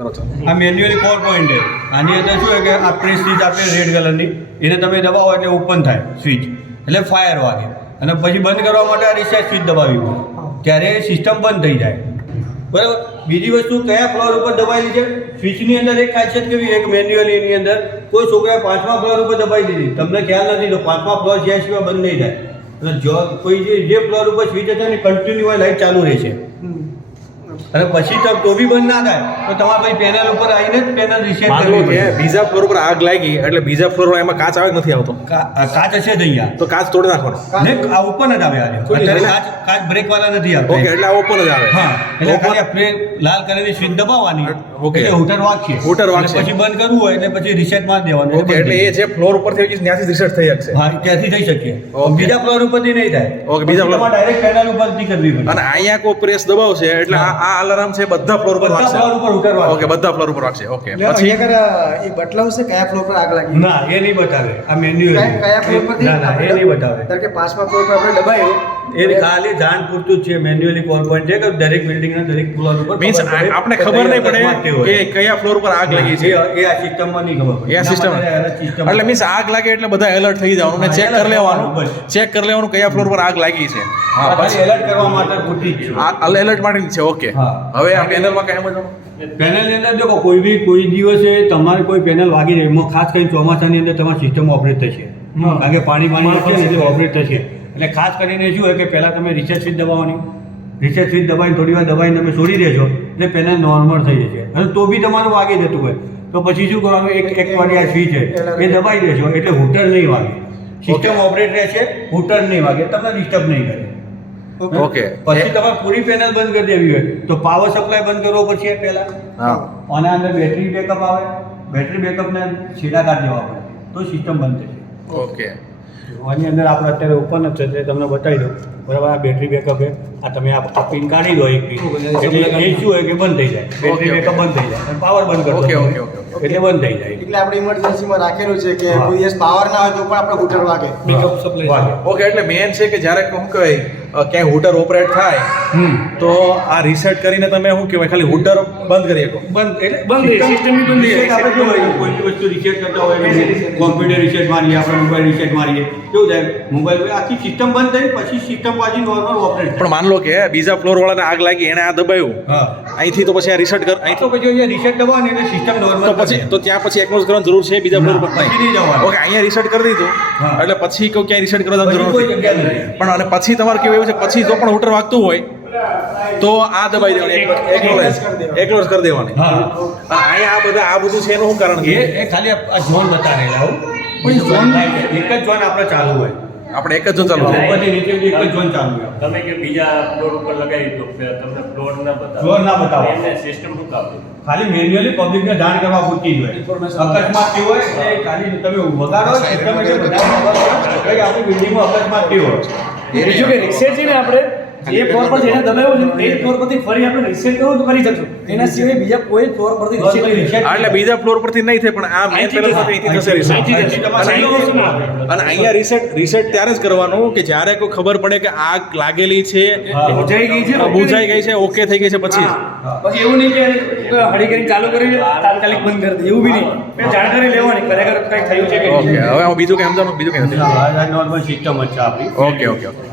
કરો છો આ મેન્યુઅલી 4 પોઈન્ટ છે. આની અંદર શું છે કે આપણે સ્વિચ આપે રેડ કલરની, એને તમે દબાવો એટલે ઓપન થાય સ્વિચ, એટલે ફાયર વાગે, અને પછી બંધ કરવા માટે આ રીસેટ સ્વિચ દબાવવી પડે, ત્યારે સિસ્ટમ બંધ થઈ જાય. બરાબર. બીજી વસ્તુ કયા ફ્લોર ઉપર દબાવેલી છે, સ્વિચની અંદર એક ખાસિયત કેવી એક મેન્યુઅલીની અંદર કોઈ છોકરાએ 5મા ફ્લોર ઉપર દબાવી દીધી, તમને ખ્યાલ નથી તો 5મા ફ્લોર જ્યાં સિવાય બંધ નહીં થાય, અને જો કોઈ જે ફ્લોર ઉપર સ્વિચ હશે ને કન્ટિન્યુ લાઇટ ચાલુ રહેશે, અને પછી તો બી બંધ ના થાય તો તમારે પછી પેનલ ઉપર આવીને જ પેનલ રીસેટ કરવી પડે. બીજા ફ્લોર ઉપર આગ લાગી એટલે બીજા ફ્લોર એમાં કાચ આવે કે નથી આવતો? કાચ હશે જ અહીંયા, તો કાચ તોડી નાખવાનો ને આ ઓપન જ આવે. અત્યારે કાચ બ્રેક વાળા નથી આવતા. ઓકે, એટલે આ ઓપન જ આવે. હા, એટલે ખાલી આપણે લાલ કલરની સ્વિચ દબાવવાની, ઓકે, એટલે હૂટર વાગશે, હૂટર વાગશે, પછી બંધ કરવું હોય એટલે પછી રીસેટ મારી દેવાનું. ઓકે, એટલે એ જે ફ્લોર ઉપર થઈ ત્યાંથી રીસેટ થઈ શકશે. હા, ત્યાંથી થઈ શકે. બીજા ફ્લોર ઉપરથી નહીં થાય. ઓકે, બીજા ફ્લોર ડાયરેક્ટ પેનલ ઉપરથી કરવી પડે. અને અહીંયા કોઈ પ્રેસ દબાવશે એટલે આ અલાર્મ છે બધા ફ્લોર ઉપર વાગશે. ઓકે, બધા ફ્લોર ઉપર વાગશે. ઓકે, પછી એ બતલાવશે કયા ફ્લોર પર આગ લાગી? ના, એ નહીં બતાવે. આ મેન્યુઅલ કયા ફ્લોર પરથી? ના, એ નહીં બતાવે. કારણ કે 5મા ફ્લોર પર આપણે દબાયું એ ખાલી જાણ પૂરતું જ છે. મેન્યુઅલી 4 પોઈન્ટ છે કે દરેક બિલ્ડિંગના દરેક ફ્લોર ઉપર મીન્સ આપણે ખબર નહીં પડે કે કયા ફ્લોર ઉપર આગ લાગી છે. એ આ સિસ્ટમમાં નહીં ખબર પડે. એ સિસ્ટમ એટલે મીન્સ આગ લાગે એટલે બધા એલર્ટ થઈ જવાનું ને ચેક કરી લેવાનું કયા ફ્લોર પર આગ લાગી છે. હા, પછી એલર્ટ કરવા માટે પૂરતી જ છે. આ એલર્ટ માટે છે. ઓકે, હવે આ પેનલમાં કઈ સમજવાનું? પેનલની અંદર જો કોઈ દિવસે તમારે કોઈ પેનલ વાગી જાય, એમાં ખાસ કરીને ચોમાસાની અંદર તમારી સિસ્ટમ ઓપરેટ થશે, કારણ કે પાણી છે ને એટલે ઓપરેટ થશે. એટલે ખાસ કરીને શું હોય કે પહેલાં તમે રીસેટ સ્વિચ દબાવવાની, રીસેટ સ્વિચ દબાવીને થોડી વાર દબાવીને તમે છોડી દેશો એટલે પેનલ નોર્મલ થઈ જશે. અને તો બી તમારું વાગી જતું હોય તો પછી શું કરવાનું, એક વાળી આ સ્વિચ છે એ દબાવી દેશો એટલે હૂટર નહીં વાગે, સિસ્ટમ ઓપરેટ રહેશે, હૂટર નહીં વાગે, તમને ડિસ્ટર્બ નહીં કરે. ઓકે, પછી તમારે પૂરી પેનલ બંધ કરી દેવી હોય તો પાવર સપ્લાય બંધ કરવો પડશે પહેલા. અને અંદર બેટરી બેકઅપ આવે, બેટરી બેકઅપને છેડા કાઢી દેવા પડે તો સિસ્ટમ બંધ થશે. ઓકે, આની અંદર આપણે અત્યારે ઓપન જ છે એટલે તમને બતાવી દઉં. બરાબર. આ બેટરી બેકઅપ છે, આ તમે આ પિન કાઢી દો એક પિન, એટલે એ શું હોય કે બંધ થઈ જાય, બેટરી બેકઅપ બંધ થઈ જાય, પાવર બંધ કરવો ઓકે, ઓકે, ઓકે, એટલે બંધ થઈ જાય. એટલે આપણે ઇમરજન્સીમાં રાખેલું છે કે કોઈ દિવસ પાવર ના હોય તો પણ આપણે હૂટર વાગે, બેકઅપ સપ્લાય વાગે. ઓકે, એટલે મેન છે કે જ્યારે શું કહેવાય ક્યાંય હૂટર ઓપરેટ થાય તો આ રીસેટ કરીને તમે શું કહેવાય ખાલી હૂટર બંધ કરી શકો. બંધ એટલે બંધ સિસ્ટમની બંધ થઈ જાય. આપણે કેવું હોય કોઈ બી વસ્તુ રીસેટ કરતા હોય, કોમ્પ્યુટર રીસેટ મારીએ, આપણે મોબાઈલ રીસેટ મારીએ, કેવું થાય મોબાઈલ આખી સિસ્ટમ બંધ થઈ પછી સિસ્ટમ પાછી નોર્મલ ઓપરેટ. પણ માન લો કે બીજા ફ્લોર વાળાને આગ લાગી, એને આ દબાયું, હા, અહીંથી તો પછી આ રીસેટ કર, અહીં તો પછી રીસેટ દબાવવાની એટલે સિસ્ટમ નોર્મલ. તો પછી તો ત્યાં પછી એકનોઝ કરવાની જરૂર છે બીજા ફ્લોર પર પછી નહીં જવાનું. ઓકે, અહીંયા રીસેટ કરી દીધું એટલે પછી ક્યાંય રીસેટ કરવાની જરૂર કોઈ નથી. જગ્યા નથી. પણ અને પછી તમારે કેવું એવું છે પછી જો પણ હૂટર વાગતું હોય તો આ દબાઈ દેવાની, એકનોઝ કરી દેવાની. હા, અને અહીંયા આ બધું છે એનું શું કારણ કે એ ખાલી આ ઝોન બતાવેલા હોય, પણ ઝોન એક જ ઝોન આપણે ચાલુ હોય, આપણે એક જ જો ચાલુ છે. ઉપરથી નીચે એક જ ઝોન ચાલુ હોય. તમે કે બીજા ફ્લોર ઉપર લગાવી તો તમને ફ્લોર ના બતાવો, ફ્લોર ના બતાવો. એને સિસ્ટમ શું કામ? ખાલી મેન્યુઅલી પબ્લિકને જાણ કરવા પૂરતી જ હોય. અકસ્માત થયો હોય એ ખાલી તમે વગાડો સિસ્ટમ એટલે બધા ખબર પડે કે આપણી બિલ્ડિંગમાં અકસ્માત થયો હોય. બીજું કે રીસેટ છે ને આપણે જે ફ્લોર પર જેને દબાવ્યું છે એ ફ્લોર પરથી ફરી આપણે રીસેટ કરવું તો કરી શકશું, એના સિવાય બીજા કોઈ ફ્લોર પરથી રીસેટ નહીં થાય. હા, એટલે બીજા ફ્લોર પરથી નહીં થાય પણ આ મેઇન પેનલ પરથી અહીંથી થશે reset. અને અહીંયા રીસેટ ત્યારે જ કરવાનું કે જ્યારે કોઈ ખબર પડે કે આગ લાગેલી છે, બુઝાઈ ગઈ છે, બુઝાઈ ગઈ છે, ઓકે થઈ ગઈ છે પછી પછી એવું નહીં કે હળી કરીને ચાલુ કરી તાત્કાલિક બંધ કરી દે, એવું બી નહીં. મેં જાણકારી લેવાની ખરેખર કંઈ થયું છે કે ઓકે. હવે હું બીજું કંઈ સમજાવવાનું બીજું કંઈ નથી. નોર્મલ સિસ્ટમ જ છે આપણી. Okay, okay, okay.